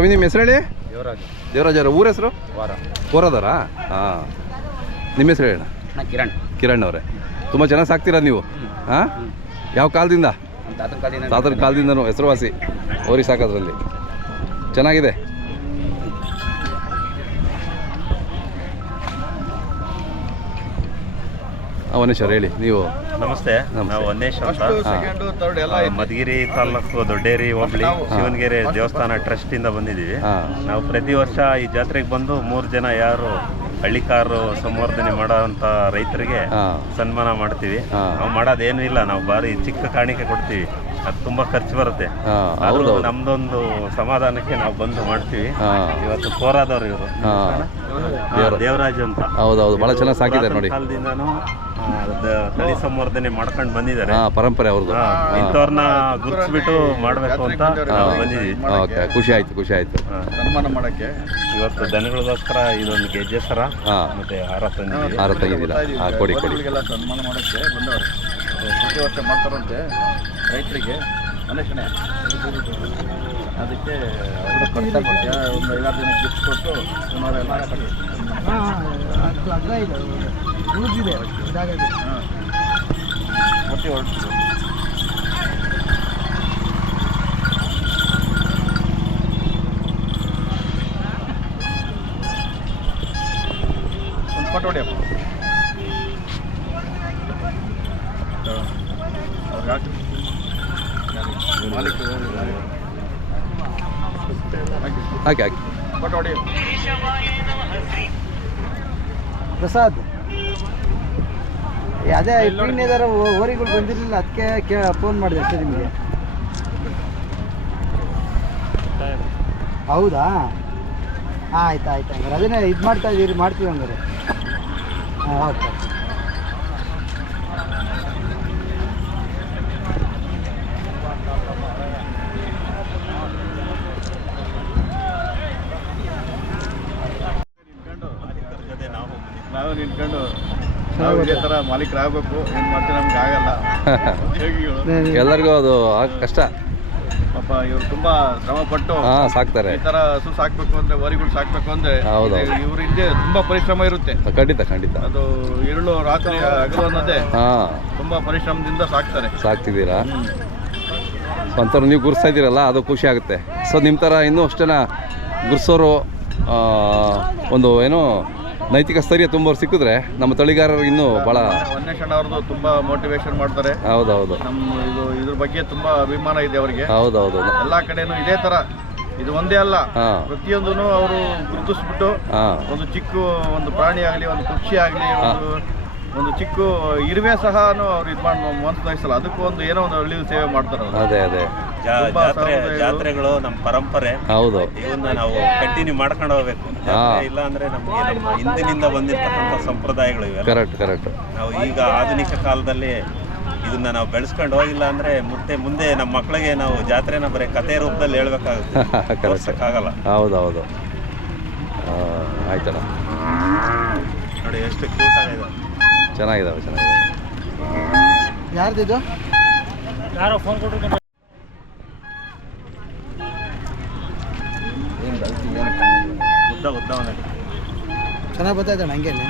ಸ್ವಾಮಿ ನಿಮ್ಮ ಹೆಸರು ಹೇಳಿ? ದೇವರಾಜ್. ದೇವರಾಜ್ ಅವರ ಊರ ಹೆಸರು? ವಾರ. ಕೋರದಾರಾ ಹಾಂ. ನಿಮ್ಮ ಹೆಸರು ಹೇಳೋಣ ನಾ ಕಿರಣ್. ಕಿರಣ್ ಅವರೇ. ತುಂಬ ಚೆನ್ನಾಗಿ ಸಾಕ್ತೀರ ನೀವು? ಹಾಂ? ಯಾವ ಕಾಲದಿಂದ? ತಾತನ ಕಾಲದಿಂದ ತಾತನ ಕಾಲದಿಂದನೂ ಹೆಸರುವಾಸಿ. ಅವ್ರಿಗೆ ಸಾಕೋದ್ರಲ್ಲಿ ಚೆನ್ನಾಗಿದೆ. ಅವನೇಶ್ವರ್ ಹೇಳಿ ನೀವು. ನಮಸ್ತೆ. ನಾವು ಒಂದೇಶ್ ಅಂತ. ಮಧುಗಿರಿ ತಾಲೂಕು ದೊಡ್ಡೇರಿ ಹೋಬಳಿ ಶಿವನಗೆರೆ ದೇವಸ್ಥಾನ ಟ್ರಸ್ಟ್ ಇಂದ ಬಂದಿದ್ದೀವಿ ನಾವು ಪ್ರತಿ ವರ್ಷ ಈ ಜಾತ್ರೆಗೆ ಬಂದು ಮೂರು ಜನ ಯಾರು ಹಳ್ಳಿಕಾರು ಸಂವರ್ಧನೆ ಮಾಡೋಂಥ ರೈತರಿಗೆ ಸನ್ಮಾನ ಮಾಡ್ತೀವಿ. ನಾವು ಮಾಡೋದೇನು ಇಲ್ಲ ನಾವು ಬಾರಿ ಚಿಕ್ಕ ಕಾಣಿಕೆ ಕೊಡ್ತೀವಿ. ಅದು ತುಂಬಾ ಖರ್ಚು ಬರುತ್ತೆ. ಆದ್ರೂ ನಮ್ದೊಂದು ಸಮಾಧಾನಕ್ಕೆ ನಾವು ಬಂದು ಮಾಡ್ತೀವಿ. ಇವತ್ತು ಕೋರಾದವ್ರು ಇವರು. ಹಾಂ. ದೇವರಾಜ್ ಅಂತ. ಹೌದೌದು ಬಹಳ ಚೆನ್ನಾಗಿ ಸಾಕಿದ್ದಾರೆ ನೋಡಿ. ಕಾಲದಿಂದನೂ ತಳಿ ಸಂವರ್ಧನೆ ಮಾಡ್ಕೊಂಡು ಬಂದಿದ್ದಾರೆ. ಪರಂಪರೆ ಅವ್ರದ್ದು. ಇಂಥವ್ರನ್ನ ಗುರುತಿಸ್ಬಿಟ್ಟು ಮಾಡಬೇಕು ಅಂತ ಬಂದಿದ್ದೀವಿ. ಓಕೆ ಖುಷಿ ಆಯ್ತು ಖುಷಿ ಆಯ್ತು. ಸನ್ಮಾನ ಮಾಡಕ್ಕೆ. ಇವತ್ತು ದನಗಳಿಗೋಸ್ಕರ ಇದೊಂದು ಗೆಜ್ಜೆ ಸರ ಮತ್ತೆ ಹಾರ ತಂದಿದ್ದೀವಿ. ಹಾರ ತೆಗಿದ್ದೀರಾ ಕೊಡಿ ಕೊಡಿ. ಸನ್ಮಾನ ಮಾಡಕ್ಕೆ ಬಂದವರು. ಪ್ರತಿ ವರ್ಷ ಮಾಡ್ತಾರಂತೆ. ರೈತರಿಗೆ ಮನುಷ್ಯನೇ ಅದಕ್ಕೆ ಅವರು ಖರ್ಚ ಕೊಟ್ಟು ಒಂದು ಐದಾರು ದಿನ ಗಿಫ್ಟ್ ಕೊಟ್ಟು ಸುಮಾರೆಲ್ಲ ಒಟ್ಟಿ ಹೊರಡ್ತೀವಿ. ಒಂದು ಫೋಟೋ ಪಟೋಡಿಯಪ್ಪ ಅವ್ರಿಗೆ ಹಾಕಿ ಪ್ರಸಾದ್ ಅದೇ ಇದಾರ ಓರಿಗಳು ಬಂದಿರಲಿಲ್ಲ ಅದಕ್ಕೆ ಕೇ ಫೋನ್ ಮಾಡಿದೆ ಅಷ್ಟೇ ನಿಮಗೆ. ಹೌದಾ? ಆಯ್ತು ಆಯ್ತು ಹಂಗಾರೆ. ಅದನ್ನೇ ಇದು ಮಾಡ್ತಾ ಇದ್ದೀರಿ ಮಾಡ್ತೀವಿ ಹಂಗಾರೆ. ಹಾಂ ಓಕೆ ಜೊತೆ ನಾವು ನಾವು ನಿಂತ್ಕೊಂಡು ನಾವು ಇದೇ ಥರ ಮಾಲೀಕರಾಗಬೇಕು ಏನು ಮಾಡ್ತೀವಿ ನಮ್ಗೆ ಆಗಲ್ಲ. ಎಲ್ಲರಿಗೂ ಅದು ಆಗ್- ಕಷ್ಟ. ಪಾಪ ಇವ್ರು ಶ್ರಮ ಶ್ರಮಪಟ್ಟು ಹಾ ಸಾಕ್ತಾರೆ. ಈ ಥರ ಹಸು ಸಾಕ್ಬೇಕು ಅಂದ್ರೆ ವರಿಗಳು ಸಾಕ್ಬೇಕು ಅಂದ್ರೆ ಹೌದು. ಇವ್ರ ಹಿಂದೆ. ತುಂಬಾ ಪರಿಶ್ರಮ ಇರುತ್ತೆ. ಖಂಡಿತ ಖಂಡಿತ. ಅದು ಇರುಳು ರಾತ್ರಿ ಹಗಲು ಅನ್ನೋದೇ ಹಾಂ. ತುಂಬಾ ಪರಿಶ್ರಮದಿಂದ ಸಾಕ್ತಾರೆ. ಸಾಕ್ತಿದ್ದೀರಾ? ಸ್ವಂತರು ನೀವು ಗುರ್ಸ್ತಾ ಇದ್ದೀರಲ್ಲ ಅದು ಖುಷಿ ಆಗುತ್ತೆ. ಸೊ ನಿಮ್ ತರ ಇನ್ನೂ ಅಷ್ಟು ಜನ ಗುರ್ಸೋರು ಆ, ಒಂದು ಏನು ನೈತಿಕ ಸ್ಥೈರ್ಯ ತುಂಬ ಸಿಕ್ಕಿದ್ರೆ ನಮ್ಮ ತಳಿಗಾರರು ಇನ್ನು ಬಹಳ ವನ್ಯೇಶಣ್ಣ ಅವ್ರದ್ದು ತುಂಬಾ ಮೋಟಿವೇಶನ್ ಮಾಡ್ತಾರೆ. ಹೌದೌದು. ನಮ್ಮ ಇದು ಇದ್ರ ಬಗ್ಗೆ ತುಂಬಾ ಅಭಿಮಾನ ಇದೆ ಅವರಿಗೆ. ಹೌದೌದು. ಎಲ್ಲಾ ಕಡೆನೂ ಇದೇ ತರ. ಇದು ಒಂದೇ ಅಲ್ಲ. ಪ್ರತಿಯೊಂದನ್ನು ಅವರು ಗುರುತಿಸ್ಬಿಟ್ಟು ಒಂದು ಚಿಕ್ಕ ಒಂದು ಪ್ರಾಣಿ ಆಗಲಿ ಒಂದು ಪಕ್ಷಿ ಆಗಲಿ ಒಂದು ಒಂದು ಚಿಕ್ಕ ಇರುವೆ ಸಹ ಅವ್ರು ಇದು ಮಾಡಿ ಮನಸ್ಸು ಅದಕ್ಕೂ ಒಂದು ಏನೋ ಒಂದು ಹಳ್ಳಿ ಸೇವೆ ಮಾಡ್ತಾರೆ. ಅದೇ ಅದೇ. ಜಾತ್ರೆ ಜಾತ್ರೆಗಳು ನಮ್ಮ ಪರಂಪರೆ. ಹೌದು. ಇವನ್ನ ನಾವು ಕಂಟಿನ್ಯೂ ಮಾಡ್ಕೊಂಡು ಹೋಗ್ಬೇಕು. ಜಾತ್ರೆ ಇಲ್ಲ ಅಂದ್ರೆ ನಮ್ಗೆ ನಮ್ಮ ಹಿಂದಿನಿಂದ ಬಂದಿರ್ತಕ್ಕಂಥ ಸಂಪ್ರದಾಯಗಳು ಇವೆ ಕರೆಕ್ಟ್ ಕರೆಕ್ಟ್ ನಾವು ಈಗ ಆಧುನಿಕ ಕಾಲದಲ್ಲಿ ಇದನ್ನ ನಾವು ಬೆಳೆಸ್ಕೊಂಡು ಹೋಗಿಲ್ಲ ಅಂದ್ರೆ ಮತ್ತೆ ಮುಂದೆ ನಮ್ಮ ಮಕ್ಕಳಿಗೆ ನಾವು ಜಾತ್ರೆನ ಬರೀ ಕಥೆ ರೂಪದಲ್ಲಿ ಹೇಳ್ಬೇಕಾಗುತ್ತೆ. ಹೌದೌದು ತೋರ್ಸಕ್ಕಾಗಲ್ಲ. ಹೌದು ಹೌದು ಆಯ್ತಣ್ಣ. ನೋಡಿ ಎಷ್ಟು ಕ್ಯೂಟ್ ಆಗಿದೆ ಯಾರೋ ಫೋನ್ ಯಾರ್ದಿದು ಉದ್ದ ಉದ್ದವನೇ ಚೆನ್ನಾಗಿ ಬರ್ತಾ ಇದ್ದಾನೆ ಹಂಗೇನೆ?